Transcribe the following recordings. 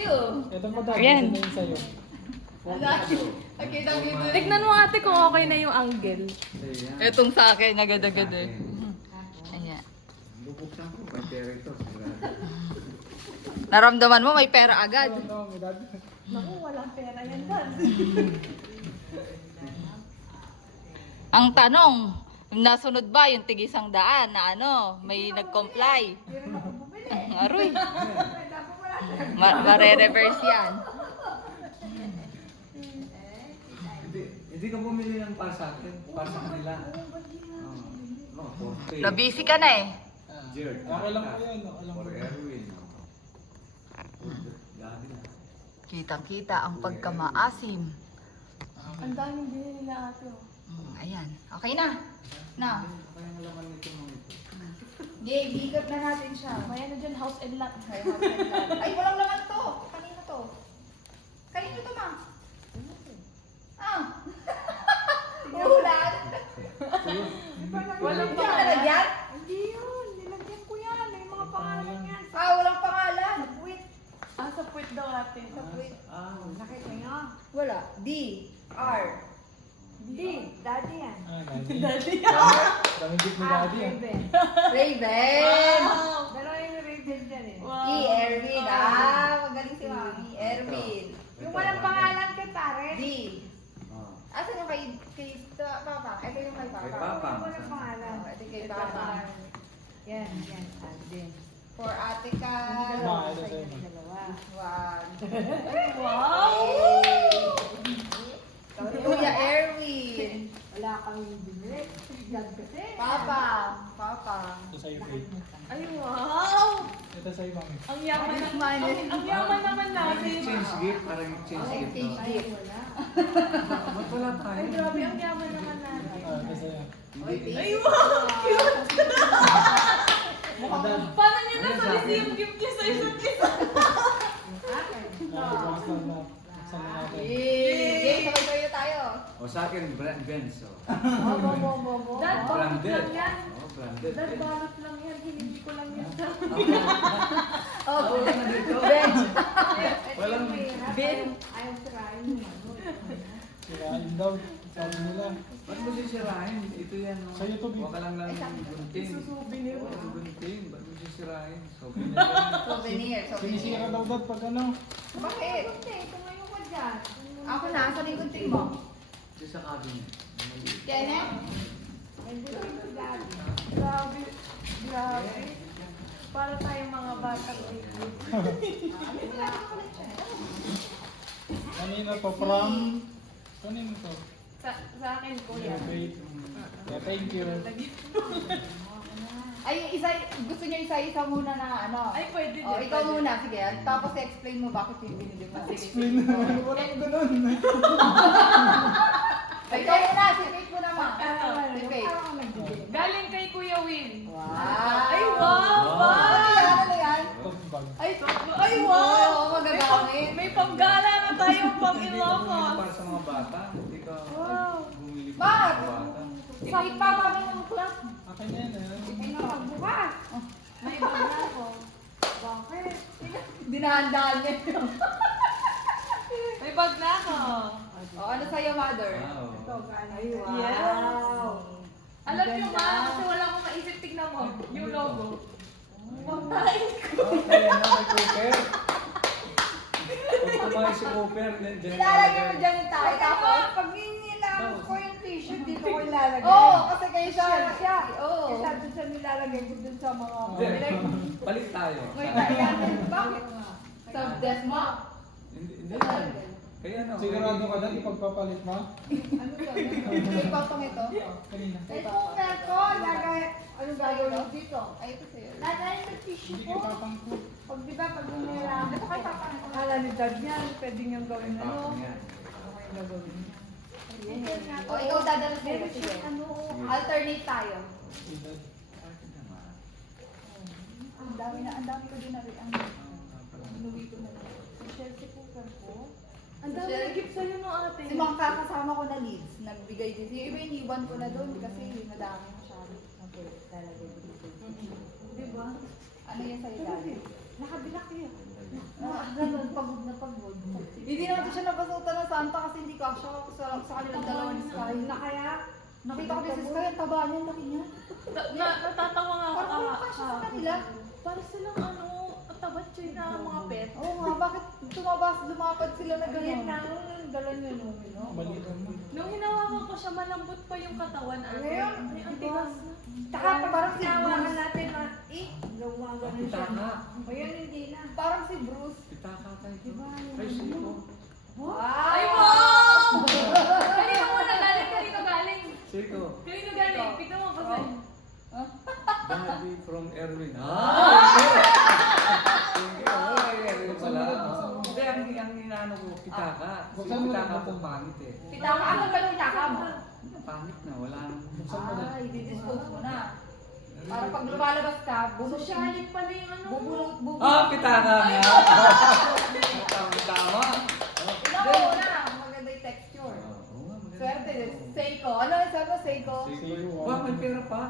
Ito pa dati, Ayan. ito na yun sa'yo. Tignan mo ate kung okay na yung angle. Etong sa akin, agad-agad eh. Ayan. Bubuksan ko, may pera ito. Sigurado. Naramdaman mo may pera agad. Ano, may dati. Naku, walang pera yan dad. Ang tanong, nasunod ba yung tig-100 na ano, may nag-comply? Aroy. Mare-reverse yan. Hindi ka bumili ng para sa akin, para sa kanila. Na-busy ka na eh. Jared. Okay lang po yun, okay lang po. For Erwin. Gabi na. Kitang-kita ang pagkamaasim. Ang daming binili nila ate. Ayan. Okay na. Na. Kaya nga laman nito mga ito. Bigap na natin siya. May ano dyan, house and lot. Ay, walang laman to. Kanino to? Kanino to, ma? Ah. Ulan. Walang Hindi ka nalagyan? Hindi yun, nilagyan ko yan. May mga pangalan yan. Ah, walang pangalan. Puwit. Ah, sa puwit daw ate. Sa puwit. Nakita nyo? Wala. D. R. Hindi, daddy yan. Ah, daddy. Daddy. Daming gift ni daddy ah. Raven. Raven. Dalawa yung Raven dyan eh. Wow. E. Erwin. Ah, magaling si Mami. Erwin. Yung walang pangalan kay pare. D. Asan yung kay Papa? Ito yung kay Papa. Kay Papa. Yung walang pangalan. Oh, ito kay Papa. Yan, yan. Alden. For Ate Ka. Ma, ito sa'yo ma. Dalawa. One. Wow! Kuya Erwin. Wala kang binili. Yan kasi. Papa. Papa. Ito sa'yo, babe. Ay, wow! Ito sa'yo, mami. Ang yaman Ay, naman. Ang yaman naman natin. Change gift, parang change Ay, gift. change no? gift. Wala. Ba't wala tayo? Ay, grabe, ang yaman naman natin. Ah, ito sa'yo. Hindi. Ay, wow! Cute! Paano niyo nasalisi yung gift niya sa isa't isa? Ah, bukas lang na. Buksan na natin. Yay! Sabay-sabay tayo. O sa akin, brand Benz. Oh. Dad, balot Branded. lang yan. Oh, branded. Dad, balot lang yan. Hindi ko lang yan sa... Oh, Walang- Ben. Ayaw sirain mo. Sirain daw. Sabi nila. Ba't mo sisirain? Ito yan. No? Sa'yo to, babe. Huwag ka lang gunting. Souvenir. Huwag gunting. Ba't mo sisirain? Souvenir. Sinisira daw dad pag ano. Bakit? Kunti, tumayo ka dyan. Ako na, saan yung gunting mo? Ito sa cabinet. Kenneth? Hindi ko yung daddy. Grabe. Grabe. Para tayong mga batang baby. Kanina to from... Kanina to. Sa akin, kuya. Yeah, babe. Yeah, thank you. Ay, gusto niyo isa-isa muna na ano? Ay, pwede Oh, din. ikaw muna, sige. Tapos explain mo bakit yung binili mo. Sige, Explain sige. na. Walang ganun. Ikaw muna, si Kate muna ma. Ano? Si Kate. Parang nagbibigay. Galing kay Kuya Win. Wow! Ay, wow! Ano yan? Ano yan? Tote bag. Ay, Ay, wow! Oo, magagamit. May panggala na tayong pang Hindi ka bumili Ilocos. para sa mga bata. Hindi ka Wow. bumili Bakit? para sa mga bata. Si Kate pa kami ng class. Akin yan ah. Ay, magbukas. May bag na ako. Bakit? Dinahandaan niya. May bag na ako. O, ano sa'yo, mother? Wow. Ito, galing. Ay, wow. Yes. Alam niyo Ganda. ba, kasi wala akong maisip, tignan mo, yung logo. Pagkain ko. Okay, ano, may Cooper. Pag kumain si Cooper, dyan Ilalagay mo dyan yung tayo, Ay, tapos? tapos, pag nilalaman ko yung t-shirt, dito ko ilalagay. Oo, kasi kayo siya. Siya. Oo. Isa doon sa nilalagay ko doon sa mga... Hindi, balik tayo. Wait, bakit? Sa desk mo? Hindi. Kaya ano? Sigurado ka dad ipagpapalit mo? Ano to? May patong ito? Kanina. May cooker ko, lagay... Anong gagawin ko dito? Ay, ito sa'yo. Lagay yung tissue Hindi ko. ka papang ko. Pag di ba, pag nilalaman. Ito kay Papa. Akala ni Dad niyan, pwede niyang gawin ano. Yan. Ano kayong gagawin? O, ikaw dadala sa'yo. Sige. Ano? Alternate tayo. Si dad. Akin naman. Ang dami ko din na rin. Inuwi ko na rin. Chelsea cooker ko. Ang dami na gift sa'yo no ate. Si mga kakasama ko na leads, nagbigay din. Yung iba iniwan ko na doon kasi madami masyado. Okay, lalagay ko dito. Di ba? Ano yan sa'yo, daddy? Nakabilak yun. Ganun, pagod na pagod. Hindi natin siya napasutan ng Santa kasi hindi kasha ako sa kanilang dalawa ni Sky. Na kaya, Nakita ko din si Sky, ang taba niya, laki niya. Natatawa nga ako. Parang wala kasha sa kanila. Para silang ano, tabat siya na mga pet. Oo nga, bakit lumapad sila na ganyan ganyan? na ako nung dala niya nung Maliit mo. Nung hinawakan ko siya, malambot pa yung katawan. Ate. Ngayon, Ay, ang tigas na. Taka pag Parang si tinawakan Bruce. natin na, gawa ganun siya. Pitaka. O yan, hindi na. Parang si Bruce. Pitaka tayo. Diba? Ay, siko. Wow! Ay, wow! Kanino muna galing? Kanino galing? Siko. Kanino galing? Tignan mo kasi. Daddy from Erwin. Sige, ay, Erwin pala. Hindi, ang inaano ko, pitaka. Kasi Buksan mo pitaka lang po ito. pangit eh. Pitaka, ano ba yung pitaka mo? Pangit na, wala nang... Ay, didispose mo na. Para pag lumalabas ka, bubulok Socialite pala yung ano. bubulok. Pitaka nga! Tama. Tignan mo na, maganda yung texture. Oo nga, maganda. Swerte, Seiko. Ano yung sabi mo, Seiko? Wah, may pera pa.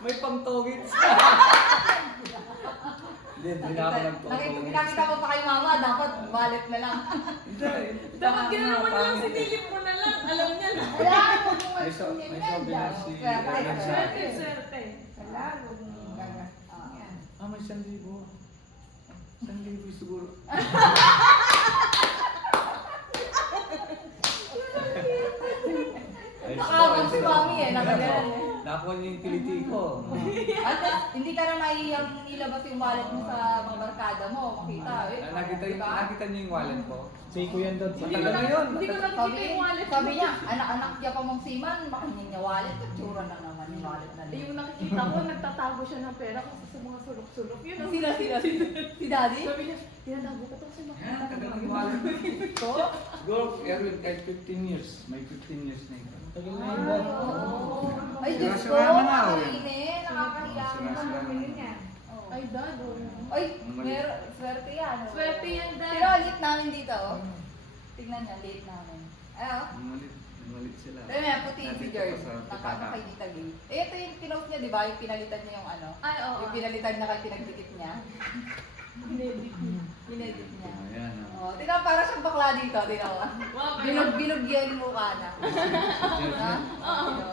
May pang-togits. Hindi na ako nagtotogits. Nakita mo pa kay mama, dapat wallet na lang. Hindi. Dapat ginawa mo na lang, sinilip mo na lang. Alam niya na. Wala, huwag mo May souvenir si Erwin sa Swerte, akin. swerte. Wala, huwag mo gagas. Yan. May 1,000. 1,000 siguro. Nakakawag si mami eh, nakagalan eh. Nakuha niya yung kiliti ko. At hindi ka na maiyang ilabas yung wallet mo sa mga barkada mo, makita. Nakita niyo yung wallet ko. Seiko yan doon. Hindi ko Matagal na yun. Hindi ko nakikita yung wallet. Sabi niya, anak-anak niya pa mong siman, baka hindi niya wallet, tsura na naman yung wallet na Yung nakikita ko, nagtatago siya ng pera kasi sa mga sulok-sulok. Yun ang Si daddy? Sabi niya, tinatago ko to kasi Yan, makikita tagal ko. ng wallet ko. Siguro, Erwin, kahit 15 years. May 15 years na ito. Tagal na yun doon. Ay, Diyos ko, Sira-sira na nga, oh. nakakainin, nakakahiya. Sira-sira na. Ay, dad, oh. Ay, swerte yan. Swerte yan, dad. Pero late namin dito. oh. Tignan niya, late namin. Ay, oh. Namalit sila. Pero may puti si Nandito George. pa sa pitaka. Nakakakita gay. Eh, ito yung pinost niya, di ba? Yung pinalitan niya yung ano. Ay, oo. Yung pinalitan niya kay pinagdikit niya. Pinedit niya. Ayan, Oh, tingnan para siyang bakla dito, tingnan mo. Wow, Bilog-bilog yan yung mukha na. Ha?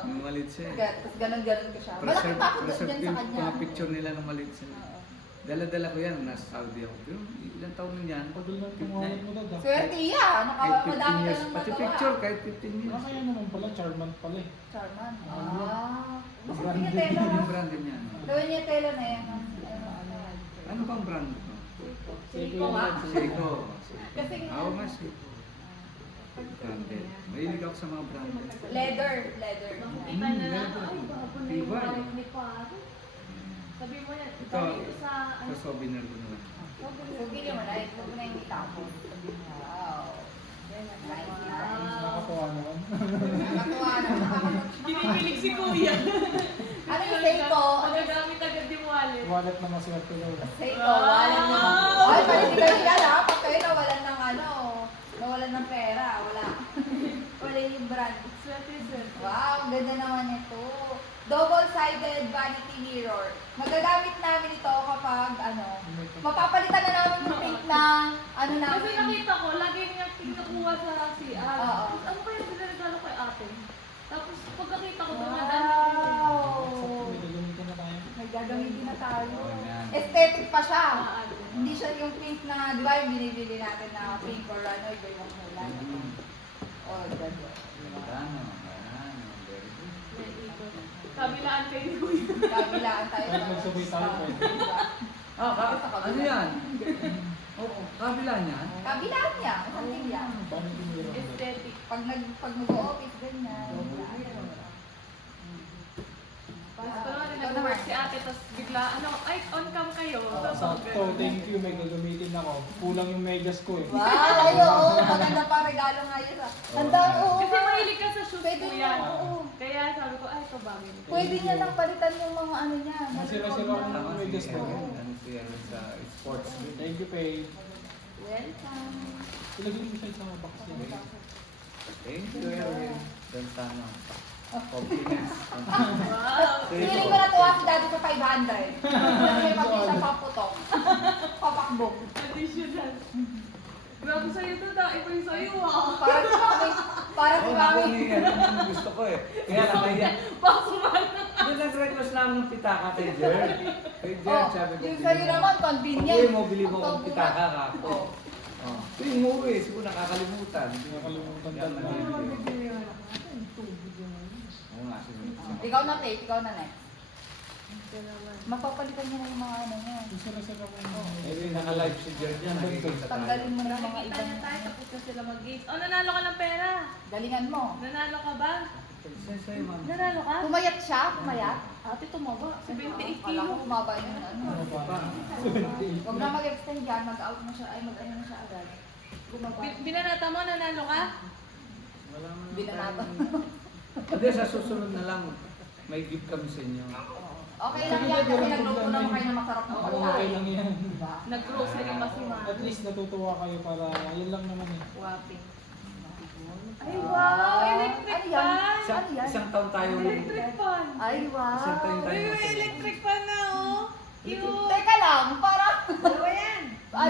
Namalit siya. Tapos ganun-ganun ka siya. Malaki pa ako Preserve dyan sa yung kanya. mga picture nila nung maliit sila. Oo. Dala-dala ko yan, nasa Saudi ako. Pero ilang taon na yan? Tagal na itong wallet mo doon. Swerte yan. Kahit 15 Nakamadami ka years. ng Pati magawa. picture, kahit 15 years. Kaya naman pala, Charman pala eh. Charman. Mas Branded. sige tela Ano ha. yung brand niya? Gawin niya tela na yan. Ano bang brand ko? Seiko nga. Seiko. Kasi Oo, mas Seiko. Branded. Mahilig ako sa mga branded. leather. Nakikita na lang, ay, bago na yung Diba? wallet ni pare. Sabi mo yan, Ito, sabi ko sa, sa souvenir ko naman. So, bili mo na. Huwag mo na yung itapon. Wow. Nice. Nakakatawa naman. Nakakatuwa na. kinikilig si kuya. Ano yung Seiko? Magagamit agad yung wallet. Wallet na maswerte daw. Seiko, walang naman. Ay, palitigan yan ha. Pag kayo nawalan ng ano, nawalan ng pera, wala. Wala yung brand. Swerte, swerte. Wow, ang ganda naman ito. Double-sided vanity mirror. Magagamit namin ito kapag ano, mapapalitan na namin yung pink na ano Kasi namin. nakita ko, lagi niya kinukuha sa CR. Oo. Tapos ano kaya sinarigalo kay ate? Tapos pagkakita ko doon, Wow! May gagamitin na tayo. May gagamitin na tayo. Oo, yan. Aesthetic pa siya. Ah, Hindi siya yung pink na, di ba yung binibili natin na pink or ano, iba yung kulay. Oh, ganda. Ano, very good. Kabilaan kayo ni kuya. Kabilaan tayo. Kahit magsabay tayo, pwede. Ano yan? Oo, kabila niyan. Kabilaan niya. Something yan. Vanity mirror. Aesthetic. Pag mag-office, ganyan. Gusto naman na nag-work si ate, tapos bigla, ano, ay, on cam kayo. Sakto, thank you. May gagamitin ako. Kulang yung medyas ko eh. Wow, ayo, maganda pa regalo nga yun. Handa ko. Kasi mahilig ka sa shoes Pwede kuya. niya, oo. Kaya sabi ko, ay, ito bagay. Pwede niya lang palitan yung mga ano niya. Masira-sira ang Tama si medyas ko. Erwin. Ano si Erwin sa sports. Thank you, Faye. Welcome. Ilagay mo siya sa box niya. Thank you, Erwin. Dan sana. Compliments. Wow. Feeling ko natuwa si Daddy sa 500. Kasi pag siya paputok. Papakbog. Additional. Grabe sa'yo to, iba yung sa'yo ah. Para si Mami. Para si Oo, Mami. yan ang gusto ko eh. Kaya lang kaya. Pasuman. Doon nag-request lang ng pitaka kay Jer. Kay Jer, Oh, sabi ko. yung sa'yo naman, convenient. Uy, mo bili mo kong pitaka ka. Oh. Oh. Ito yung umuwi, siguro nakakalimutan. Nakakalimutan Yan, talaga. nabibili. Oo nga, siguro. Ikaw na, Tate. Ikaw na, next. Mapapalitan niya na yung mga ano niya. Sila ko Eh, naka-live si Jer niya, nakikita tayo. Tanggalin mo na yung mga Nakikita ibang... niya tayo, tapos na sila mag-games. Oh, nanalo ka ng pera. Galingan mo. Nanalo ka ba? Sa'yo, sa'yo, ma'am. Nanalo ka? Pumayat siya, pumayat. Ate, tumaba. 78 Kala ko kilo. bumaba yun. Ano? Ano pa? Huwag na mag-extend dyan, mag-out na siya, ay mag-ano na siya agad. Bumaba. Binanata mo, nanalo ka? Wala mo na Binanata. Hindi, sa susunod na lang, may gift kami sa inyo. Okay lang yan kasi nagluto naman kayo ng masarap na Okay pagkain. lang yan. Diba? Nag-grocery pa si Ma. At least natutuwa kayo para yun lang naman eh. Waping. Ay, wow! Electric Ano yan? fan! Ano yan? Isang taon tayo. Electric fan! Ay, wow. Isang taon Uy, tayo. may electric fan na oh! Cute! Teka lang, parang... Dalawa yan.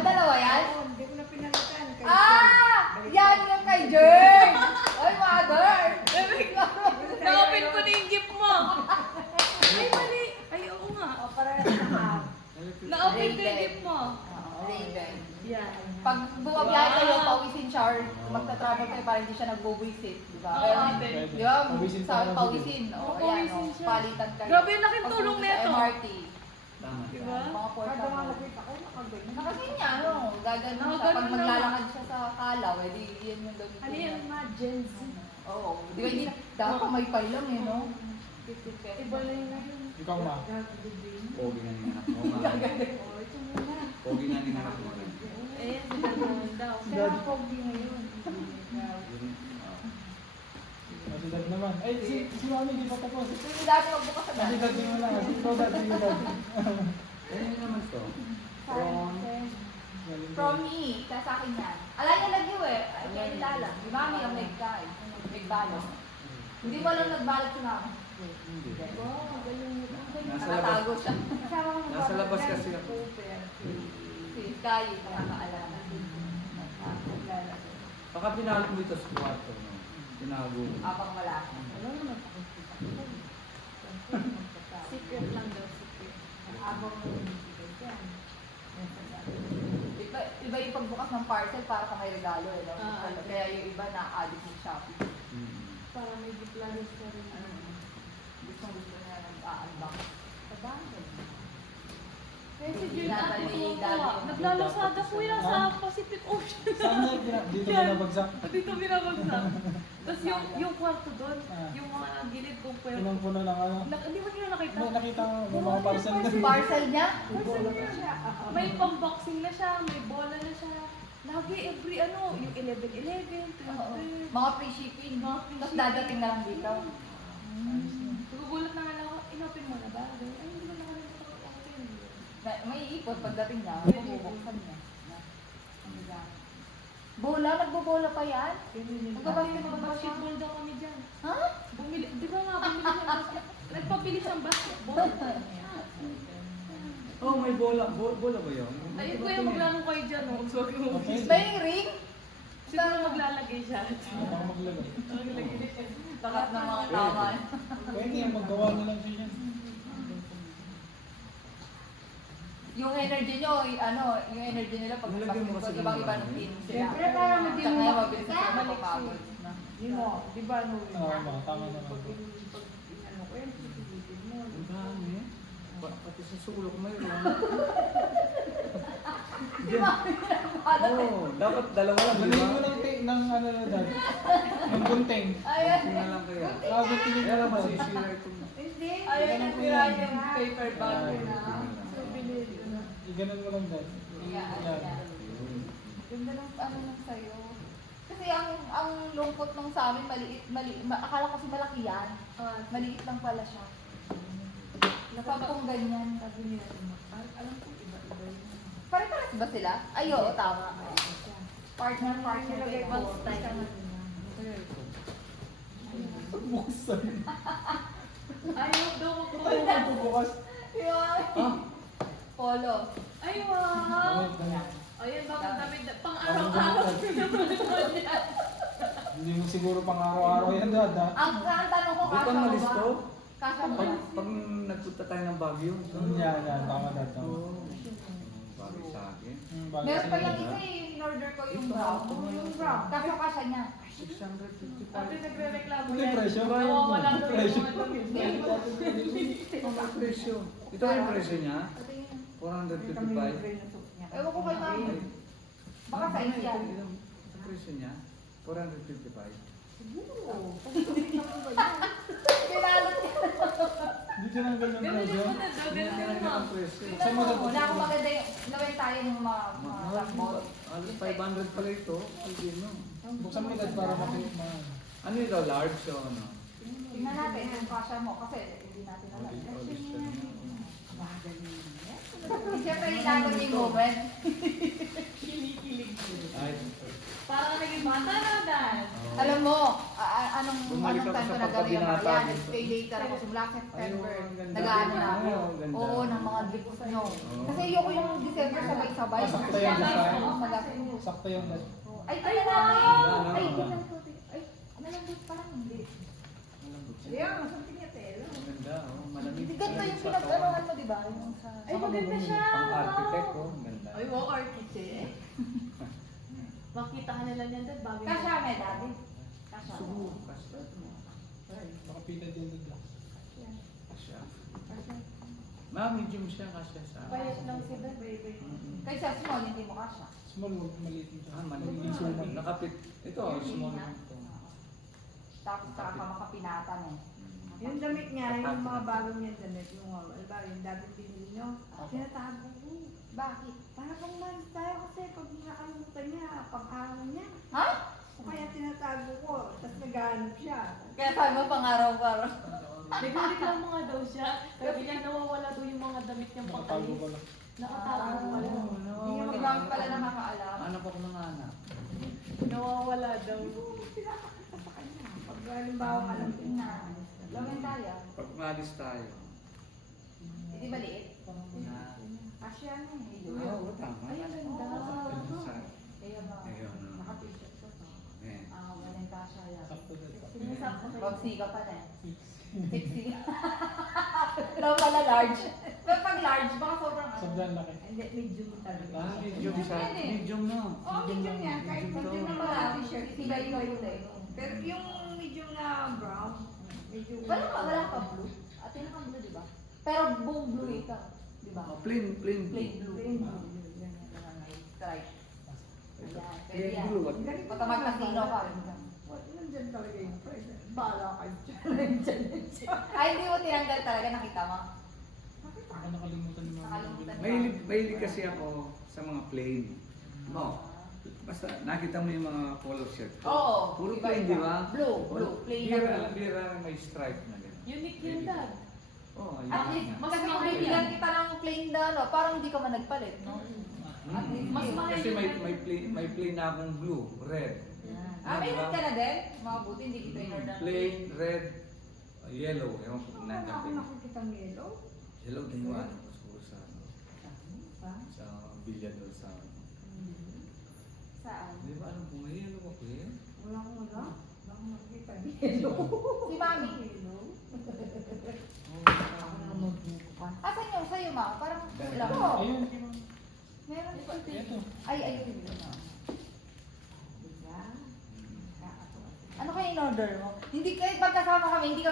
Dalawa yan? Oo, hindi ko na pinalitan. Yan yung kay Jern! Ay, mother! Na-open ko na yung gift mo! Ay, mali! Ay, oo nga. Para sa half. Na-open ko yung gift mo. Raven. Yan. Pag bumabiyahe kayo, pawisin siya or magta-travel kayo para hindi siya nag-buwisit. Diba? Oo, Kaya, ate. di ba? Pawisin Sa pa naman pawisin. O, Oo, ayan, pawisin o, siya. palitan kayo. Grabe, ang laking Pag tulong pumunta sa nito. MRT. Tama. Diba? Mga porta Kada mo. malapit ako, nakaganyan. Nakaganyan niya, ano, gagano siya. Nakaganon Pag naman. maglalakad siya sa kalaw, edi yan yung gamitin Ano niya. yan, ma? Gen Z. Oo. Di ba, hindi, dapat may pay lang eh, no? Iba na yun na yun. Ikaw ma. Pogi na ninganak mo. Pogi na ninganak mo. Eh, ginagawan daw. Kaya pogi ngayon. Masidad naman. Ay, si Mami di pa tapos. Hindi dati magbukas sa dati. Masidad mo lang. Ikaw dati yung dati. Ano naman to? From me, kaya sa akin yan. Alay na lagi eh. Ay, kaya nilala. Di mami ang nagbalot. Hindi mo lang nagbalot si mama. Hindi. Wow, galing nito. Nasa labas. Nakatago siya. Nasa labas kasi ako. Si Sky, nakakaalala. Baka pinalo mo ito sa kwarto. No? Tinago mo. Abang wala. Secret lang daw, secret. Abang iba yung pagbukas ng parcel para ka may regalo eh. No? Kaya yung iba na-addict ng Shopee. Para may giplaris ka rin. Gusto niya nag-a-unbox. Sabagay. Eh, si Jun, Dati ni ako Daddy. naglalasada ko yan sa Pacific Ocean. Saan na? Dito na nabagsak. Dito binabagsak. Tapos yung kwarto doon, Ah. yung mga gilid kong pwede. Punong-puno ng ano. Hindi mo nila nakita? May nakita ko may mga parcel doon. Parcel niya? May pang-boxing na siya, may bola na siya. Lagi, every ano, yung 11-11, 12. Mga free shipping. Tapos dadating na lang dito. Nagugulat na nga lang ako, inopen mo na ba? Ay, hindi mo nakalimutan ko i-open. May iipot pagdating niya. Bubuksan niya. Bola? Nagbobola pa yan? Basketball daw kami dyan. Ha? Bumili, di ba nga, bumili siyang basketball. Nagpabili siyang basketball. Oh, may bola. Bola ba yun? Ay, kuya, maglaro kayo dyan, oh. Sorry mo. Okay. May ring? Siguro maglalagay siya. Baka maglagay. Takat ng mga tama. Pwede yung maggawa na lang siya yan. Yung energy nyo, yung energy nila pag Nalagyan mo kasi ng ibang-iba ano, ng team sila. Siyempre, parang hindi Tsaka mo ngayon, mabilis na sila makita. mapapagod. na. Yun mo, di ba, no? Oo, ma, tama naman. Pag inano ko yun, sisipin mo. Ang dami. Pati sa sulok mayroon. Di ba? Oo, dapat dalawa lang, di Balik ba? mo ng ano na dati. Ng gunting. Ayan. Ito na lang kaya. Gunting Kaya lang masisira ito. Hindi. Ayan ang tira yung paper bag Ay, na. Iganon mo lang dati. Yan. Yan. Ganda ng ano lang sa'yo. Kasi ang lungkot nung sa amin, akala ko kasi malaki yan. Maliit lang pala siya. Napampong ganyan. Sabi niya, alam ko iba-iba yun. Pare-pares ba sila? Ay, oo, tama. Partner, Nilagay kay ko, both basta time. nga nila. Buksan. Ayaw daw Tayo magbubukas. magbubukas. Yun. Ah, Polo. Ay, wow! Damit, damit. Ayun, bakit damit na pang Parang araw-araw. damit. Hindi mo siguro pang araw-araw yan, Dad. Ha? Ang tanong ko, di kasya ba mo malis ba? to? Kasya mo ba? Pag nagpunta tayo ng Baguio. Yan, yan. Tama, Dad. Tama. Oo. Bagay sa akin. Bagay Meron sa pa iyo. lang isa eh, in-order ko yung Ito, brown. yung brown. Kasya niya. 655. Sabi nagre-reklamo Hindi yan. presyo. Nawawala daw yung Presyo. mga damit. Ito ang presyo. Ito yung presyo niya. Ito yun. 455. Ewan ko kay mama. Baka sa isya. Ang presyo niya, 455. Kinalot niya. Hindi ka lang ganyan Ganun presyo. yung muna daw, ganun yung mga. ang presyo. Tingnan mo, wala akong maganda yung gawin tayo ng mga rockball. Halos 500 pala ito. Hindi no. Buksan mo, Dad, para makita. Ano ito? Large o ano? Tingnan natin kung kasya mo kasi hindi natin alam. Siyempre, hinagod niya yung moment. Kinikilig. Ay, Parang naging bata na, Dad. Alam mo, anong Bumalik ako time sa ko nagawin yung mga pagkabinata. yan? Pay later ako simula September. Ayun, ang ganda. Nag-ano na ako. Ayun, ang ganda. Oo, ng mga gifts nyo. Kasi ayoko yung December sabay-sabay. Sakto yan, design. Oo, malapit. Sakto yung Dad. Ay, tingnan natin. wow! Ay, tingnan ko. Ay, malambot parang hindi. malambot siya. Yan, something niya tela. Maganda, oh. Malamig. Hindi ganito yung pinag-arohan mo, di ba? Yung sa... Ay, maganda siya. Pang-architect, oh. Ang ganda. Ay, wow, architect. Makita ka nila niyan, Dad. Bagay Kasya, may daddy. Kasya. Siguro, kasya. Nakapila din, Dad. Kasya. Medium siya, kasya sa... Payat lang si Dad. Mm-mm. Kaysa small, hindi mo kasya. Small, maliit mo siya. Ah, maliit. Yung suman. Nakapit. Ito, small na ito. Tapos kakamakapinnatan eh. Yung damit niya, yung mga bago niya damit, yung yung dati pinili nyo, tinatago ko. Bakit? Para pang malis tayo kasi pag nakalimutan niya, pang-araw niya. Ha? O kaya tinatago ko, tapos naghahanap siya. Kaya sabi mo pang araw-araw. Nagreklamo nga daw siya. Sabi niya nawawala daw yung mga damit niyang Nakatago pang-alis. ko lang. Nakatago pala. Hindi mami pala nakakaalam. Anak ako ng anak. Nawawala daw. Pinapakita sa kanya. Pag halimbawa alam ko na, Lawin tayo. Pag malis tayo. Hindi maliit. Na... asya na eh. Oo, tama. Ay, ang ganda. Kaya Kaya ba? Ayun, ah. Naka-t-shirt ko to. Eh. Walang kasya yan. Sakto, Dad. Sinasakto kayo. Babsi ka pa na eh. Sexy. Daw pala large. Pero pag large, baka sobrang ano. Sobrang laki. Hindi, medium talaga. Ah, medium siya. Medium no. Oo, medium yan. Kahit medium na mga t-shirt. Sila yung kulay. Pero yung medium na brown, medyo Wala ka blue. At yun ang blue, di ba? Pero buong blue ito. Di ba? Oh, plain Plain blue. blue. Plain Ah, yan, yan, may stripe. Ayan, pwede Plain yan. blue. Baka magkasino ka. Nandyan talaga yung price. Bala kayo dyan. Nandyan dyan. Ay, hindi mo tinanggal talaga, nakita mo? Baka nakalimutan mo. Nakalimutan. Mahilig kasi ako sa mga plain. No. Basta nakita mo yung mga polo shirt. Oo. Puro iba, plain, iba. di ba? Blue, blue. Plain na Bira, blue. bira may stripe na gano'n. Unique yun, Dad. Oo, ayun At least, nga. mas kung bibigyan kita ng plain na, no, parang hindi ka man nagpalit, no? At least, Mas mahal Kasi yun, may plain na akong blue, red. may red ka na din? Mabuti, hindi kita in-order. Plain, red, yellow. Ewan ko kung Wala nandiyan ako pa yun. nakikita ng yellow. Yellow din yung ano, siguro sa Ha? sa bilya doon sa... Saan? Di ba alam kung may yellow ako eh? Wala akong wala. Wala akong nakikita ng yellow. Si Mami. Yellow. Oo, Ako na magbuko ka. Asan yung sa'yo, Ma? Parang kulang. Ayun. Meron pa. Ito. Ay, ayun. Diba? Ano kaya in-order mo? Hindi kahit magkasama kami, hindi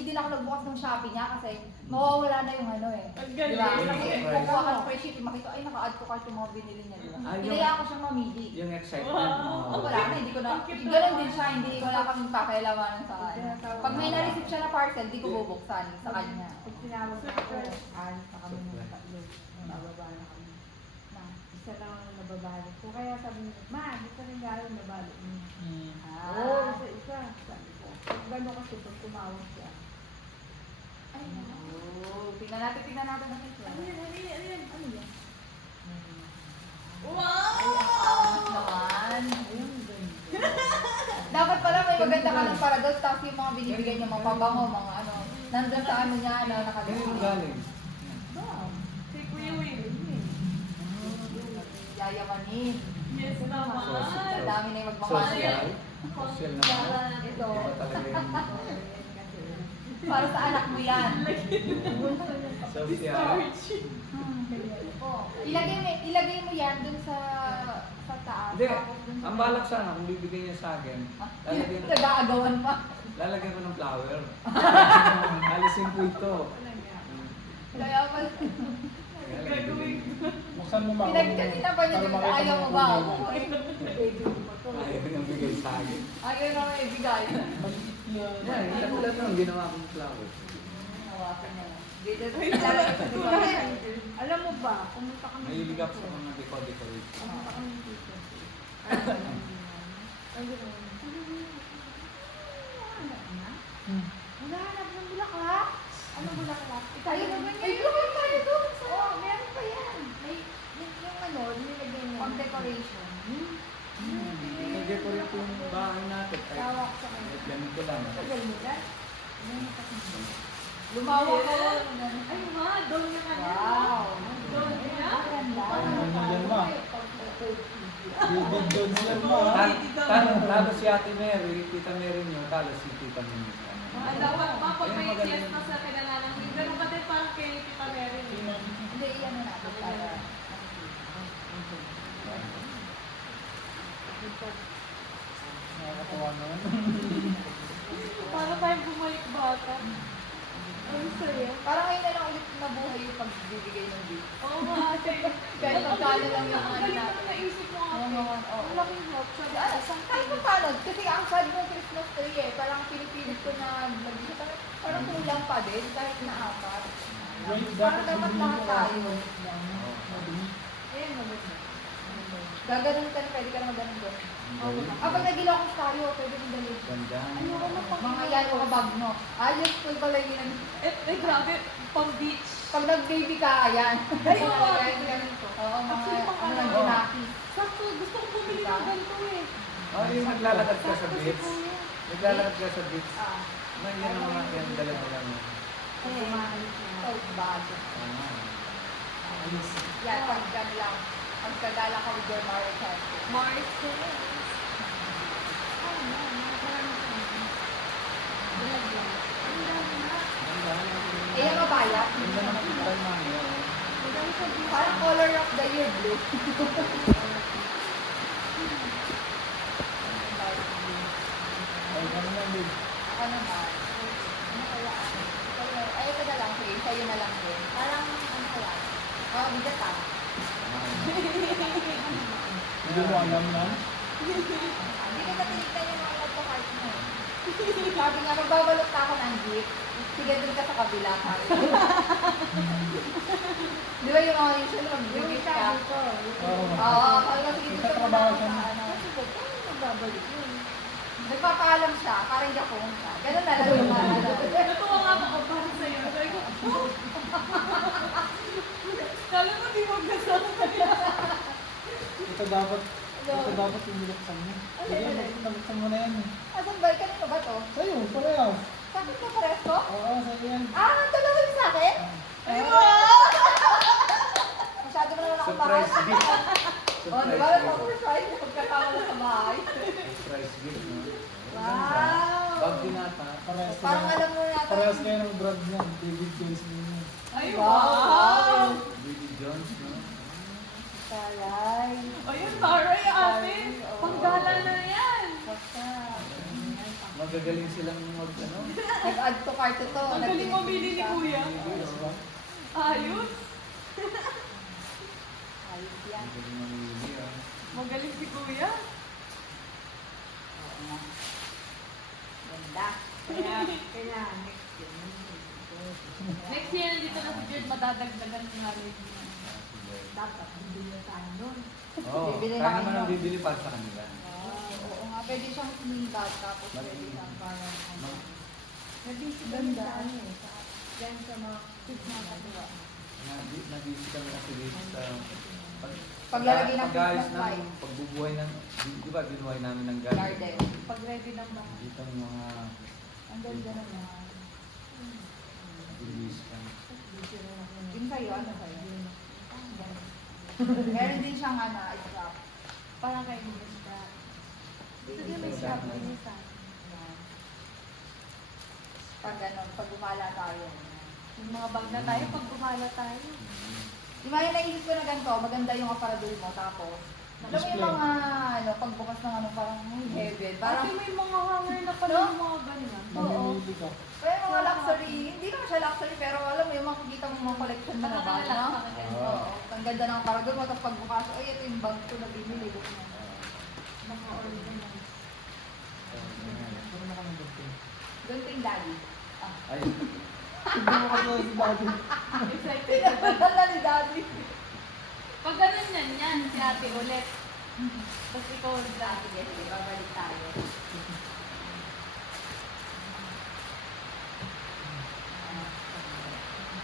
din ako nagbukas ng Shopee niya kasi mawawala na yung ano eh. Ang Diba? galing. Kasi Right. kukuha ka ng free shipping, makita, ay naka-add ko kahit yung mga binili niya. Diba? Ah, yung- Hinayaan ko siyang mamili. yung excitement Wow. Oh, mo. wala na, hindi ko na. Ang cute Ganun naman. din siya, hindi wala kaming pakialamanan sa kanya. Pag may na-receive siya na parcel, di ko bubuksan sa kanya. Pag tinawag ako, alis na kami ng tatlo. Bababa na kami. Na. Isa lang ang nababalik ko. Kaya sabi niya, Ma, gusto rin gano'n nabalik niya. Oo, isa. Sabi ko. Pag gano'n kasi pag tumawag siya. Ay, oh, tingnan natin ang picture. Ano yan? Ano yan? Ano yan? Ano yan? Wow! Ay, ang angas naman. Ayun, ganda. Dapat pala may maganda ka ng Parados, tapos yung mga binibigay niyo, mga pabango, mga ano, nandun sa ano niya, ano, Ganyan nakalagay. galing. Kay Kuya Will. Yayamanin. Yes naman. Ang dami na yung magmamahal. Social. Social naman. Ito. Iba talaga yung Para sa anak mo yan. social. Ilagay mo yan dun sa taas. Hindi, Tapos dun sa- ang balak sana kung bibigyan niya sa akin, lalagyan, Nag-aagawan pa. lalagyan ko ng flower. Alisin ko ito. Kaya pala. Gagawin ko. Buksan mo ba? Pinagkanina pa niya, Para makita ayaw mo yung ba? kulay mo. Ayaw niyang bigay sa akin. Ayaw na may ibigay. Maliit yan. Yan, katulad ng ginawa kong flower. Nawakan niya. Dito, ilalagay sa dito. Alam mo ba, pumunta kami Mahilig ako sa mga decoration. Pumunta kami dito. Hinahanap ng bulaklak. Anong bulaklak? Tayo naman yun. Ay, lumay tayo doon. Oo, meron pa yan. May, yung ano, nilagay niya. Pang decoration. Nag-decorate ko yung bahay natin. Kahit Tawak sa kanya. ganito lang. Tagal mo yan? Lumawak ka lang. Ay, ma, doon na ka na. Wow. Doon na. Ano naman yan, ma? David Jones yan, ma. Talo si Ate Mary, Tita Mary niyo, talo si Tita Mary. Ang dapat pa, pag may fiesta sa kinalanan, ganun pa din parang kay Tita Mary. Hindi, iyan na natin para. Nakakatawa naman. Para tayong bumalik bata. Ang saya. Parang ngayon na lang ulit nabuhay yung pagbibigay ng gift. Oo nga, ate. Kahit magkano lang yung ano Galing natin. na naisip mo Oo, ate. oo. Ang laking help. Sabi, Ano, kahit pa paano, kasi ang sad ng Christmas tree eh, parang pinipilit ko na magbigay kami, parang kulang pa din, kahit na apat. Parang dapat lahat tayo. Ayan, maganda. Gaganon ka na, pwede ka na maganon doon. Pag nag-ilocos tayo, pwede mong dalhin. Ganda. Ayoko na pang Mga yan, mga bag mo. Ayos, full pala yun. grabe. Pang beach. Pag nag-baby ka, ayan. Ay, oo. Ayan, ganito. Oo, mga Actually, pang ano ano. lang, ginaki. Sakto, gusto kong bumili ng ganito eh. Oh, yung naglalakad ka sa Sakto si beach. Kuya. Naglalakad ka sa beach. Ah, Yan ang mga yan, dala-dala mo. tote bag. Yan, pag gano'n lang. Pag kagala ka with your marital. Mars. Eh, yung mabayat. Ganda naman yung time na yun. Parang color of the year blue. Ay, ano na, Lid? Ako naman. Ano kaya? Ay, ito na lang, Faye. Sa'yo na lang din. Parang, ano kaya? Oh, bigat ah. Hindi mo alam na? Hindi ko na tinignan yung mga nagpa-card mo. Sabi nga, magbabalot na ako ng gift. Sige, doon ka sa kabila, pare. Di ba yung mga usual mag-gift ka? Oo. Oo, sabi ko, sige, dito ka Nagtatrabaho na siya. sa ano. Paano magbabalik yun? Nagpapaalam siya, parang jakong siya. Ganun na lang yung mga ano. Natuwa nga ako para sa'yo. Sabi ko, oh! Kala mo di mo kasama. Ito dapat yung niluksan mo. Sige, niluksan mo na yan eh. Asan ba? Kanino ba to? Sa'yo, parehas. Sakit mo pares ko? Oo, sa'yo yan. Ah, dalawa yung sa akin? Ay, Masyado mo naman ako mahal. Surprise gift. Oh, di ba? Nagpa-surprise mo pagkatama mo sa bahay. Surprise gift, no? Wow! Bag din ata. Parehas Parang kayo. alam mo na Parehas kayo ng brand niyan. David Jones din yan. Ay, Wow! wow! Billy Jones, no? Talay. Ayun, Maray, ate. Panggala na yan. Basta. Magagaling silang ano? Nag-add to cart ito. Ang galing mamili ni Kuya. Ayos. Ayos yan. Magaling mamili, ah. Magaling si Kuya. Oo nga. Ganda. Kaya next year. Next year, nandito na si Jude, madadagdagan ng marriage niya. Dapat hindi na tayo nun. Oo, Bibili kaya na naman kayo. ang bibili para sa kanila. Oo nga, pwede siyang sumigaw tapos pwede siyang parang ano. Nabisi kami sa ano eh. Yan sa mga kids na kagawa. Nabisi kami kasi dito sa Paglalagay ng pag-ayos Christmas light. ng pagbubuhay ng, di ba, binuhay namin ng garden. Garden. Pag ready ng bahay. Dito ng mga Ang ganda naman. bilis ka. Yung sa'yo, ano sa'yo? Meron din siyang strap. Parang kayo mo siya. Sige, may strap na isa. Pag pag gumala tayo. Yung mga bag na tayo, pag gumala tayo. Di ba yung naisip ko na ganito, maganda yung aparador mo, tapos, alam mo yung mga, pagbukas ng parang heaven, Parang parang, may mga hanger na pala yung mga ganyan. Mamimili ka. pero yung mga luxury, hindi naman siya luxury, pero alam mo yung makikita mo mga collection mo na bag, no? Oo, ang ganda ng aparador mo, tapos pagbukas, ay, ito yung bag ko na binili, look mo. Mga original. Meron ako ng ganito. Ganito yung daddy. Ay, Tignan mo kasi si Daddy. Excited na ba? Pinapalala ni daddy. Pag ganun yan, si ate ulit. Tapos ikaw ulit. Sige, sige, babalik tayo.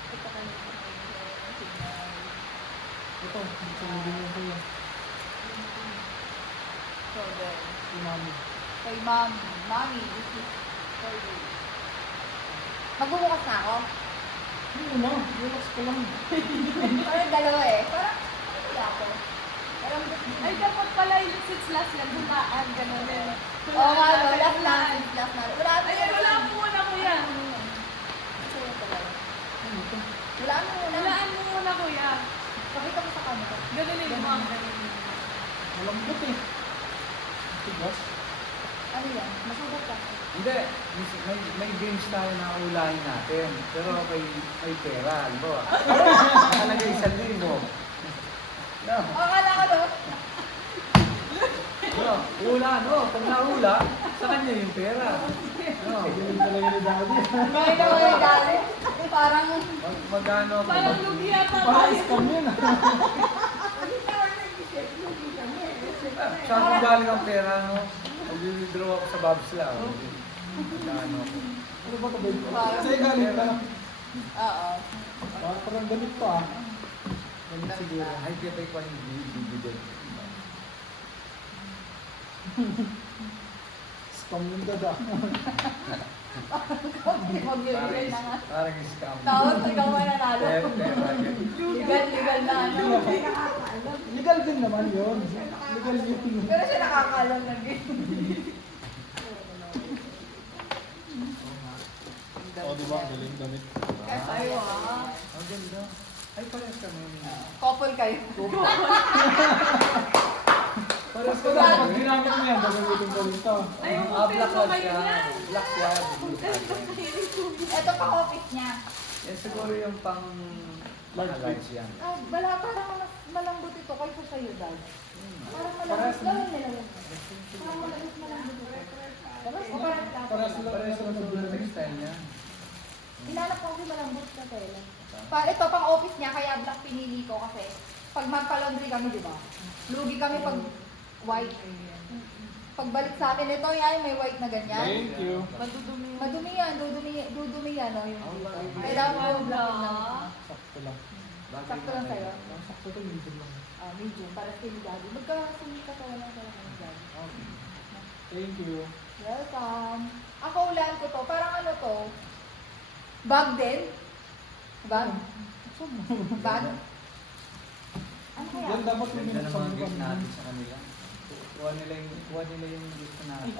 Ito kayo. Ito, sinigin mo ko yan. So, then, Si Mami. kay mommy, this is for you. Magbubukas na ako? Hindi na, relax ka lang. Parang dalawa eh. Parang, ano kaya ako? Parang, Ay, dapat pala yung six last lang. Hulaan, gano'n din. oo nga, no, last na. Wala na. Ay, wala mo muna kuya. Ano ito? Wala mo muna. Hulaan mo muna kuya. Pakita mo sa camera. Ganun mo ang ganun. Malambot eh. Tigas. Ano yan? Masugat ka. hindi, may games tayo na ulahin natin. Pero may pera, alam mo. Talaga 1,000. No. Akala ko no? No, ula, no. Pag nahula, sa kanya yung pera. No. Galing talaga ni Daddy. May naman yung dali. Parang, Magano ako. Parang lugi yata Parang tayo. scam yun ah. Saan kung galing ang pera, no? Mag-withdraw ako sa Bobs lang. Magano. Ano ba ito, babe? Sa'yo galing ka. oo. Parang galit pa ah. Galit siguro. Ay, kita ko yung dividend. Scam yung dada. Magbibigay na nga. Parang scam. Tapos ikaw man nanalo. Pera. Legal na ano. Legal din naman yun. Legal yun. Pero siya nakakaalam ng game. Oh, di ba? Galing gamit. Ay, wow. Ang ganda. Ay, parang kami. Couple kayo. Parang Basta lang, pag ginamit mo yan, gagamitin ko rin to. Ay, yung Ah, hotel black mo one kayo siya. yan. Black siya. Ito pa office niya. Yan siguro yung pang large yan. Ah, bala, parang mas malambot ito kaysa sa'yo, Dad. Parang Parehas malambot. na. Gawin nila yun. Parang malambot ito. O parang Parehas lang. Parehas lang sa textile niya. Hinanap ko kasi malambot na tela. Ito pang office niya, kaya black pinili ko kasi pag magpa-laundry kami, di ba? Lugi kami pag white. Pagbalik sa amin, ito yan, may white na ganyan. Thank you. Madudumi. Madumi yan, dudumi yan, no, yung dito. Kailangan mo yung black lang. Sakto lang. Sakto lang sa'yo. Sakto to, medium lang. Medium, para sa yung daddy. Magkasumit ka tayo lang sa'yo ng daddy. Thank you. Welcome. Ako ulan ko to, parang ano to? Bag din? Bag? Bag? Ano kaya? Yan dapat Ganda yung ng minusang mga mo gift kanina. natin sa kanila. Kuha nila yung gusto natin.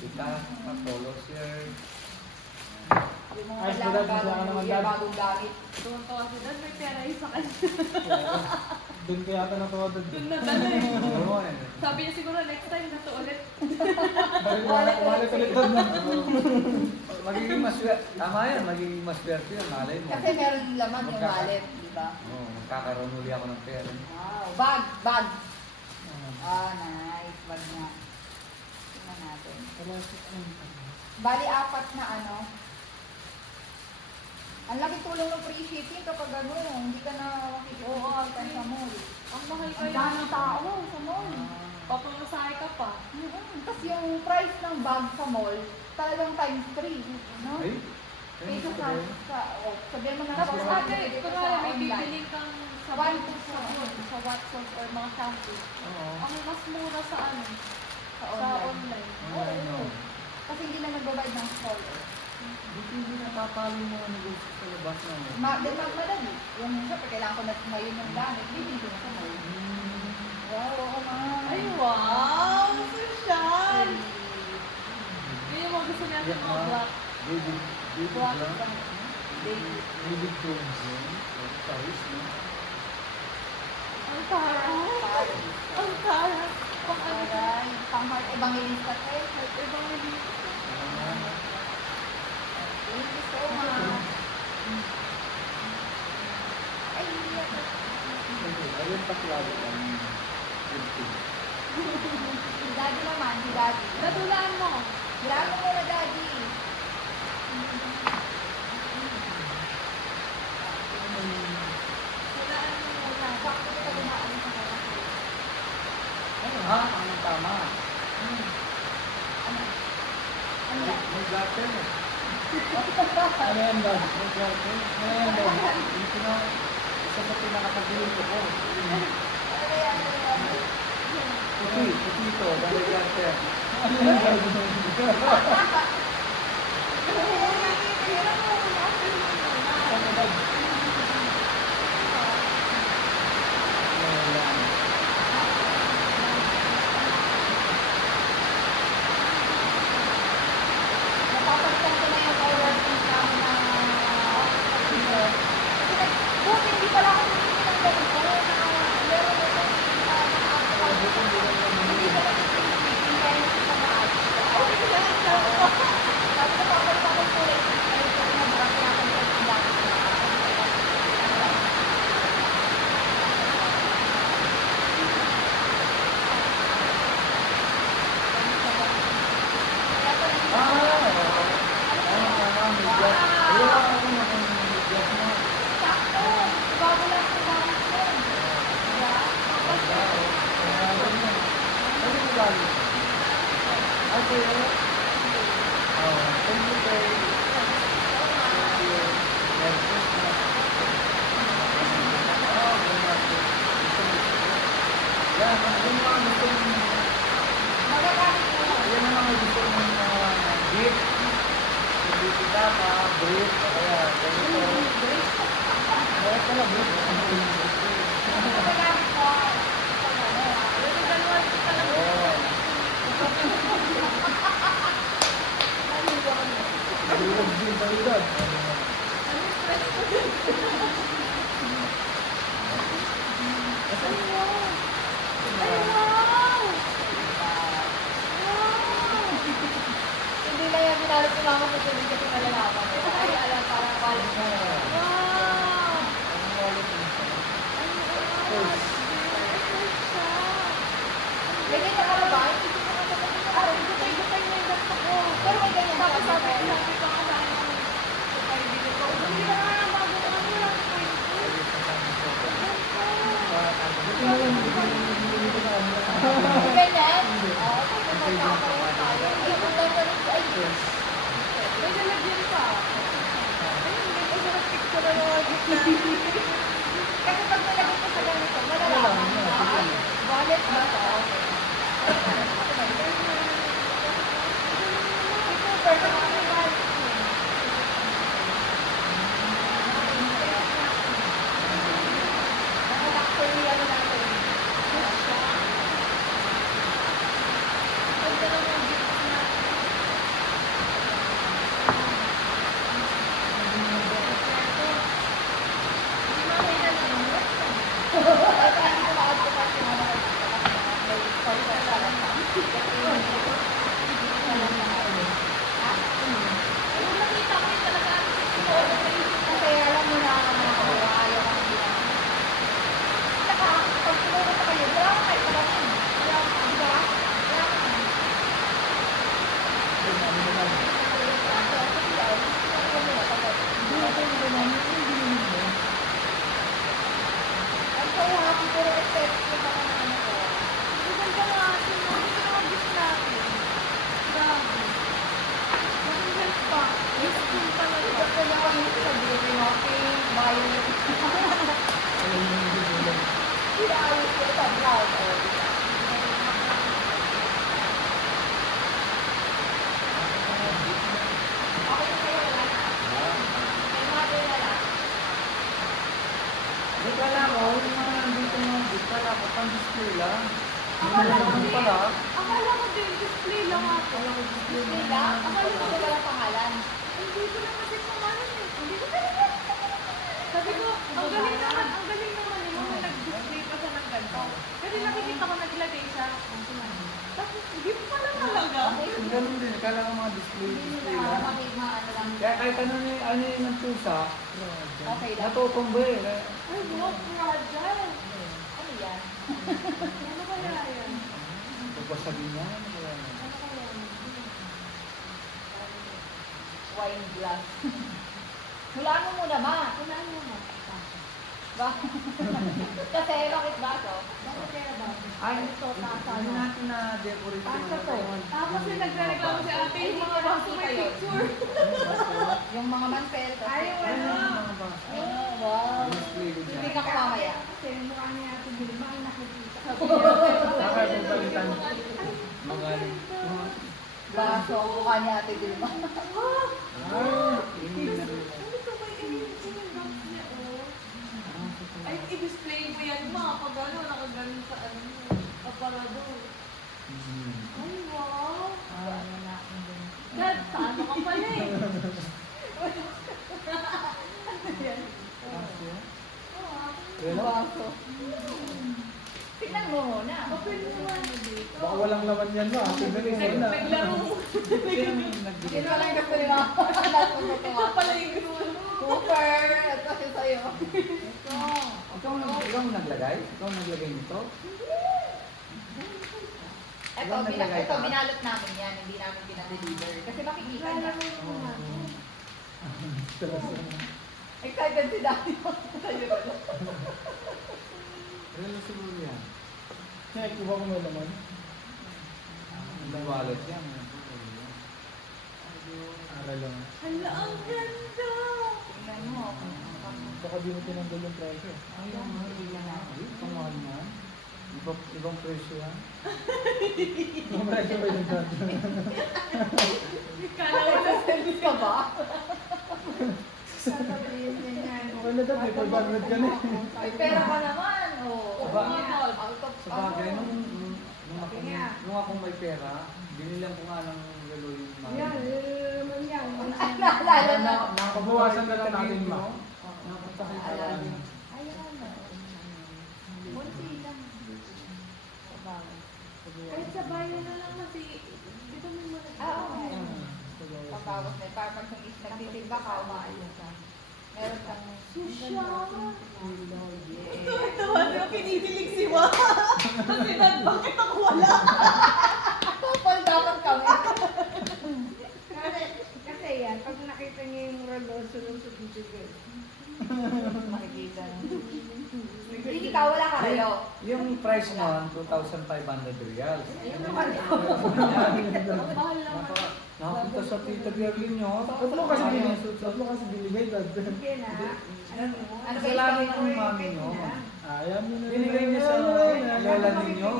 Kita, polo shirt. Yung mga Ayos na, kailangan Dad. Masaya ka naman, Dad. bagong gamit. Tuwan-tuwa si Dad, may pera yun sa kanya. Doon kaya ata natuwa doon. Doon na dala eh. Oo eh. Sabi niya siguro next time na to ulit. Balik ulit doon na. Magiging maswerte. Tama yan, magiging maswerte yun. Malay mo. Kasi meron laman yung wallet, di ba? Oo, magkakaroon uli ako ng pera. Wow, bag. Ah, nice. Bag nga. Tingnan natin. Bali, 4 na ano. Ang laki tulong ng free shipping kapag ano, hindi ka na makikita sa mall. Ang mahal Ang kaya. daming tao sa mall. Papamasahe ka pa. Tapos yung price ng bag sa mall, talagang times 3. No? Ay, Kaysa sabihan mo na Tapos sa ate, dito kunwari sa may online. bibili kang One sabon to sa Watsons or mga shampoo. Oo. Ang mas mura sa ano? Sa Sa online. online. Online, Oo. no? Kasi hindi na nagbabayad ng store. Buti hindi natatalo yung mga negosyo sa labas na mo. Madali. Yung siyempre, kailangan ko na ngayon yung gamit. Bibili ko na sa mall. Wow, oo nga. Ay, wow! Social! Yun yung mga gusto natin mga black. David Black Blanc. ba? Baby. David Jones. Paris, no? Ang taray! Ang taray! Pang ano ka? Aray, pang heart evangelista eh. Heart evangelist. Thank you so much. Ay, Ayun pa klaro kami. si daddy naman, si daddy. Natulaan mo. Hirapan mo na daddy. Natulaan mo muna. Sakto kita dumaan sa kanya. Ha? Ang tama. Ano? Ano yan? May garter eh. Ano yan ba? May garter. Ano yan ba? Yung isa sa pinakapagulong ko po. Ano yan? Ano yan? Puti ito. Dahil garter. Ano yan ba? Napapalitan ko na yung co-working namin na buti hindi pala ako nagiging ng ganito na meron ako hindi pala nagiging kaya sa bahay. Sabi ko papalitan ko yung kulay. Ay, sabi na marami na akong dati. Sakto! Bago lang sa gamit ko. Diba? Magagamit ko lang. Magagamit ko. Pag ano, Yung dalawa ka lang. Ay, wow! Wow! Hindi lang yung binalot ko lang ako sa tubig kasi malalaman. Ay, alam, parang wallet mo. Wow! Lagay na ka na ba? Hindi ko na kapatid na araw. Gupay-gupay na yung gusto ko. Pero may ganyan Tapos ka. sabi ko sa akin, gupay dito ko. Hindi ka nga lang bago ka mo lang. Ganyan? Oo, kasi magkakaroon tayo. Ay, kung ganda rin ko. Ay, May nalagyan pa. Ayun, may pasarap picture na mga gitna. kasi pag nalagay ko sa ganito, malalaman mo. Ay, wallet ba to? Ito, perfect ako yung wallet ko. Naka-luxury ano natin. Ganda lang yung gitna. Hindi mamay na lang. Ay, parang hindi ko ma-advertise yung mga nagkita kasi may call sa sarap. Kasi hindi ko alam na ano. Ha? Inaayos. Inaayos ko sa vlog. Oh, di ba? Okay na kayo, wala na. May mother na lang. Di ka lang, oh, yung mga nandito mga di ka lang, pang-display lang. Akala ko Ano din, pala? akala ko din, display lang ako. Display lang? Akala ko ba walang pangalan? Hindi ko na kasi pangalan eh. Hindi ko talaga. Sabi ko, ang galing naman yun. May nag-display pa siya ng ganito. Kasi nakikita ko naglagay siya. Tapos, hindi ko pala talaga. Yung ganun din, kala ko mga display Para lang. ano lang. Kaya kahit ano yung ng pusa, Okay lang. natutumba eh. Ay, wow, fragile. Ano yan? Ano kaya yan? Pagpasabi niya, ano kaya yan? Ano kaya yan? Wine glass. Hulaan mo muna, ma. Wala naman. Ba? Kasi bakit ba to? Bakit kaya ba? Ay, ano natin na decorate yung Basta to. Tapos yung nagre-reklamo si ate, yung mga baso may picture. Yung mga mantel. Ay, Ay, wala. mga basa. Oh, wow. Display ko Hindi dyan. ka kumamaya. Kasi mukha niya ate Dilma ang nakikita. Nakapagpalitan. Mga Baso, mukha niya ate Dilma. hindi na rin. Ano to ba yung box niya, oh? Ay, i-display mo yan, ma. Pag ano, nakaganon sa ano mo. Aparador. Ay, wow. Dad, paano ka pala eh? Baso. Tingnan mo muna. Open mo nga. Baka walang laman yan mo. Tingnan mo muna. Naglaro mo. Yun pala yung gusto nila. Lahat mo Ito pala yung ginawa mo. Super! Ito siya sa'yo. Ikaw ang naglagay? Ikaw ang naglagay nito? Ito, binalot namin yan. Hindi namin pinadeliver. Kasi makikita niya. Excited si Daddy. Sa'yo ba? Ano siguro yan? Kaya kuha ko may laman. Ang wallet yan. Aral lang. Hala, ang ganda! Tingnan mo. Baka di mo tinanggal yung presyo. Ayaw nga. Ay, kamahal na. Ibang presyo yan. Ang presyo ba yung presyo? Kala mo na Service ka ba? Sasabihin niya yan. Okay na daw, may 500 ka na eh. May pera ka naman. Oh. Aba, Out of Sa bagay, nung ako may pera, binilang ko nga ng galo yung mga. Yan, naman yan. Naalala na. Pabawasan na lang natin, ma. Napunta kayo sa Ayan. akin. Munti lang. kahit sa bayan na lang kasi, dito may mga Oo. Pagkawas na. Para pag nagtitimba ka, umaayos ka. Meron kang Susya! Tawa niyo, kinidilig si Wa. Kasi Dad, bakit ako wala? couple dapat kami. Kasi yan, pag nakita niya yung relo, sunod-sunod bibigay. Makikita. Hindi ka, wala ka relo. Yung price mo, 2,500 reals. Ayun naman. Ang mahal naman. Nakapunta sa Tita Gerlin nyo. Ba't mo kasi binigay? Ba't mo kasi binigay, Dad? Sige na. Ano ba Kasalanan yung ng mami nyo. Ayaw mo na. Binigay niyo sa lola ninyo.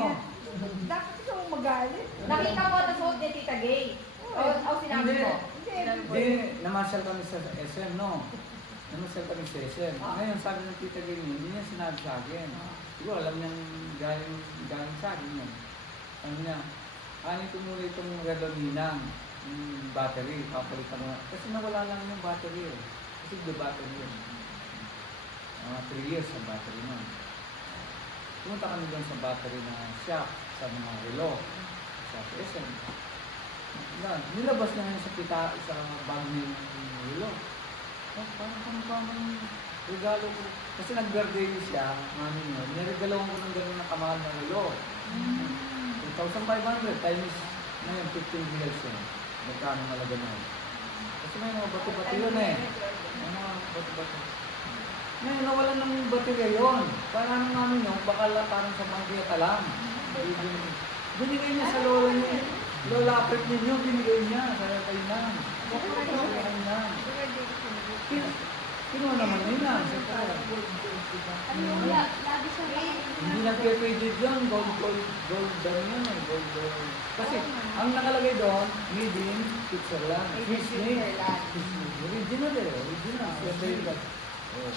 Dapat ito mong magalit. Nakita mo na suot ni Tita Gay. O sinabi Hindi. mo. Hindi, namasyal kami sa SM, no? Namasyal kami sa SM. Ngayon, sabi ng Tita Gerlin, hindi niya sinabi sa akin. Siguro, alam niyang galing sa akin yun. Ano niya, kanin ko muna itong redoninang, yung battery, papalitan ko na. Kasi nawala lang yung battery eh. Kasi the battery yun. 3 years ang battery nun. Pumunta kami doon sa battery na shop, sa mga relo, sa SM. Nilabas na yun sa bag ng relo. Parang kamukha ng regalo ko. Kasi nag-birthday siya, mami niyo, niregalawan ko ng gano'n na kamahal na relo. 2,500 times ngayon, 15 years yun. Magkano malaga na yun. Kasi may mga bato-bato yun eh. May mga bato-bato. Ngayon, nawalan ng baterya yun. Parang ano namin yun, baka lang parang sa bangketa lang. Binigay niya sa lola niya. Lola apit ninyo, binigay niya. Kaya kayo na. Kaya na. Kinuha naman nila. Ano yung lagi siya Hindi nagpe-pwede dyan. Gold, yun eh. Gold. Kasi, ang nakalagay doon, made in Switzerland. Swiss made. Original eh. Original. Switzerland. Oh.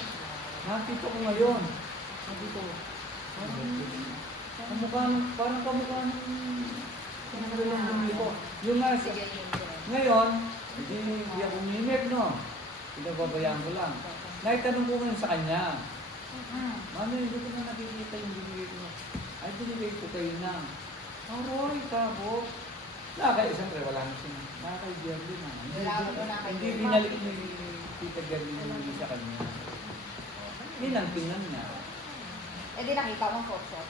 Nakita ko ngayon. Nakita ko. Parang kamukha ng yung nga, ngayon, hindi ako mimik, no? Pinababayaan ko lang. Naitanong ko ngayon sa kanya, Mami, hindi ko na nakikita yung binigay ko. Ay, binigay ko kayo na. Rory, tabo. Kaya siyempre, wala na siya. Nakakay Jerry na. Hindi binalik ni Tita Jerry yung sa kanya. Tingnan niya. Eh di nakita mo po siya.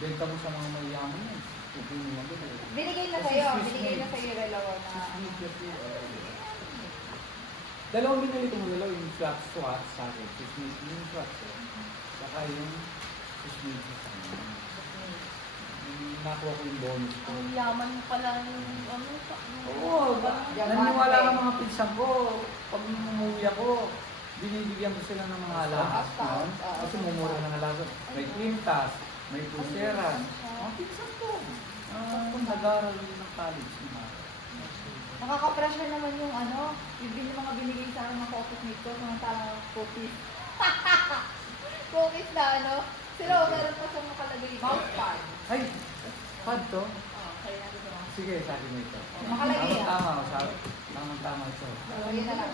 Benta mo sa mga mayayaman yan. Binigay na sa'yo dalawa na Dalawang binili ko mo yung swat sa akin. Yung swat saka yung susmid sa akin. Nakuha ko yung bonus ko. Ang yaman mo pala yung ano. Oo, naniniwala ka mga pinsan ko. Pag umuwi ako, binibigyan ko sila ng mga alahas noon. Kasi mumura ng alahas. May quintas, may pulseras. Mga pinsan ko. Nag-aaral ng college. nakaka-pressure naman yung yung mga binigay sa akin ng office mate ko, mga talang cookies. Cookies na sila meron pa sa nakalagay, mouse pad. Ay, pad to? Kaya natin sa mga. Sige, sabi mo ito. Nakalagay Tama ito. Lagyan na lang.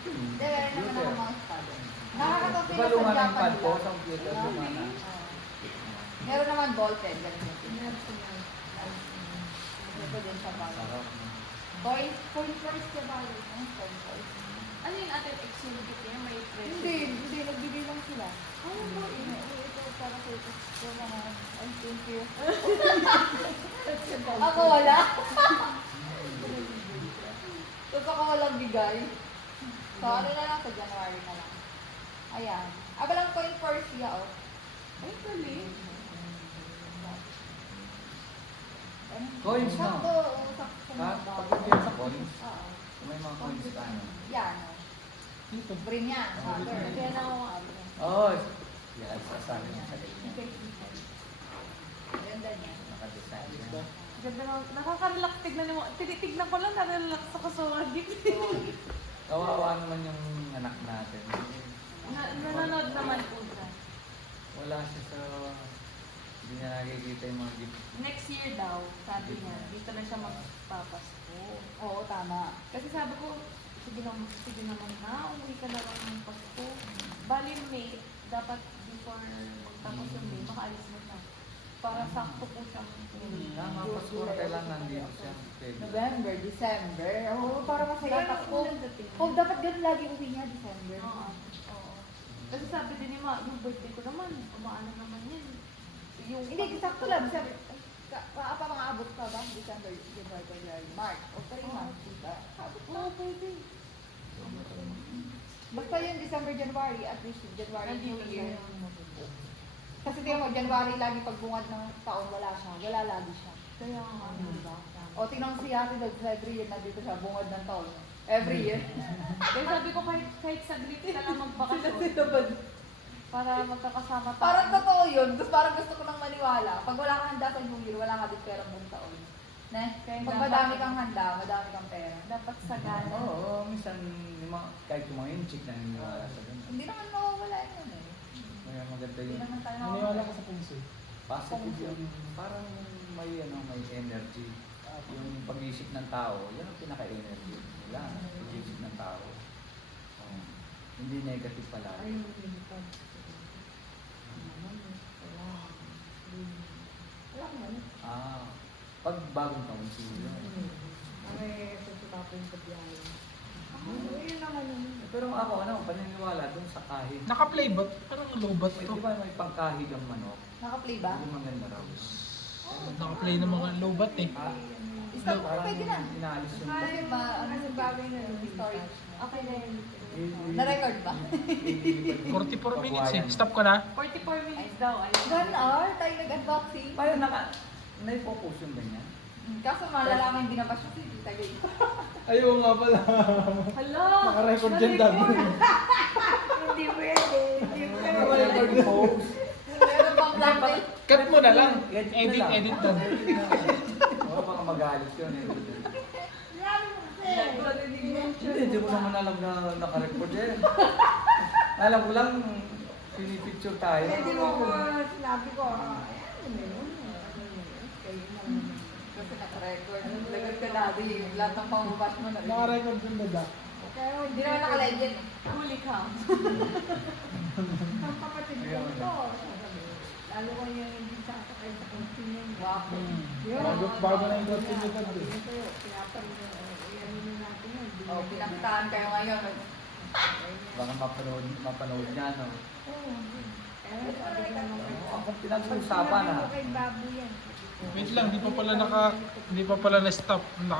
Hindi, meron naman ako mouse pad. Nakakatawa Diba sila sa luma ng Japan pad ko nila. sa computer? Luma na. Meron naman ballpen, ganun yun. Ito din sa bago. Sarap. Coin first ka ba? Coin first. Ano yung ating exhibit niya? May presyo? Hindi, nagbigay lang sila. Ito para sa ito. Ay, thank you. Ako wala. Tapos ako walang bigay. So, ano na lang, sa January na lang. Ayan. Lang coin first siya, Ay, galing. Coins, no? Sakto, sakto. Pag-ibig sa coins, Oo. may mga coins tayo. Yan. Dito. Bring yan. Kaya na ako Oo. Yan, sasabi niya sa kanya. Ganda niya. Nakadesign niya. Ganda na, nakaka-relax. Tinitignan ko lang, na-relax ako sa wadip. Kawawa naman yung anak natin. Nanonood naman po siya. Wala siya sa... Hindi na nakikita yung mga gift. Next year daw, sabi niya, dito na siya magpapasko. Oo, tama. Kasi sabi ko, sige naman na, umuwi ka na lang ng Pasko. Bali May, dapat before magtapos yung May, makaalis mo siya. Para sakto po siya. Tama, Pasko na kailangan nandito siya. Pwede. November, December. Oo, para masaya. Parang Kung, unang dating. kung dapat ganun lagi uwi niya, December. Oo. Oo. Kasi sabi din ni Ma, yung birthday ko naman, umaano naman yan. Yung Hindi, sakto lang. December. Mga abot pa ba? December, January, February, March. O 3 months, diba? Abot pa. Oo, pwede. Basta yun, December, January, at least January, New Nandito Year. siya. Kasi tingnan mo, January lagi pagbungad ng taon, wala siya. Wala lagi siya. Kaya nga, diba? O tingnan mo si Ate Dog, every year nandito siya, bungad ng taon. Every year. Kaya sabi ko kahit saglit ka lang magbakasyon para magkakasama tayo. Parang totoo yun. Parang gusto ko nang maniwala. Pag wala kang handa sa New Year, wala ka din pera buong taon. Kaya Pag madami kang handa, madami kang pera. dapat sagana. Oo, minsan kahit yung mga chick na niniwala sa ganun. Hindi naman mawawala yun eh. Kaya maganda Hindi yun. naman tayo Naniwala ko sa puso. Positive yun. Parang may energy. Yung pag-iisip ng tao, yan ang pinaka-energy nila. Pag-iisip ng tao. Hindi negative pala. Wala naman. Pag bagong taon siguro. Pero ako, paniniwala dun sa kahig. Naka-play ba? Parang lobat Di to. ba may pangkahig ang manok? Naka-play ba? Hindi maganda raw. Naka-play ng mga lobat eh. Stop ko, Parang pwede na. inaalis yung... Kasi ba, ano yung bagay na yung storage na? Okay na yun. Na-record ba? 44 minutes eh. Stop ko na. 44 minutes daw. 1 hour tayo nag-unboxing. Parang naipokus yung ganyan. Kaso malalaman yung binabas siya si Tita Gay. Ayaw nga pala. Hala! Naka-record dyan, dami. Hindi pwede. Hindi pwede. Naka-record post. Meron bang blackmail? Cut mo na lang. Edit Edit, na lang. edit lang. Oo, baka magalit yun eh. Lalo mo kasi. Hindi ko naman alam na naka-record eh. Alam ko lang, pinipicture tayo. Hindi mo ko sinabi ko, ayan, ano yun? Ano yun? Kayo na naman. Kasi naka-record. Lagat ka dati. Lahat ng pangbabash mo na rin. Naka-record dyan na da. Pero Hindi naman naka-legend eh. Huli ka. ang kapatid ko ito. Lalo ko yung hindi sasakay sa konsinya. Wapo. Bago na yung dotting nito. Kaya pa rin, ano na natin yun. Oh, pinagtaan kayo ngayon. Baka mapanood niya, no? Oo. Kaya sabi ko naman kayo. Ako pinag-uusapan Pag ah. sinabi mo kay Babu yan. Wait lang, di pa pala na-stop.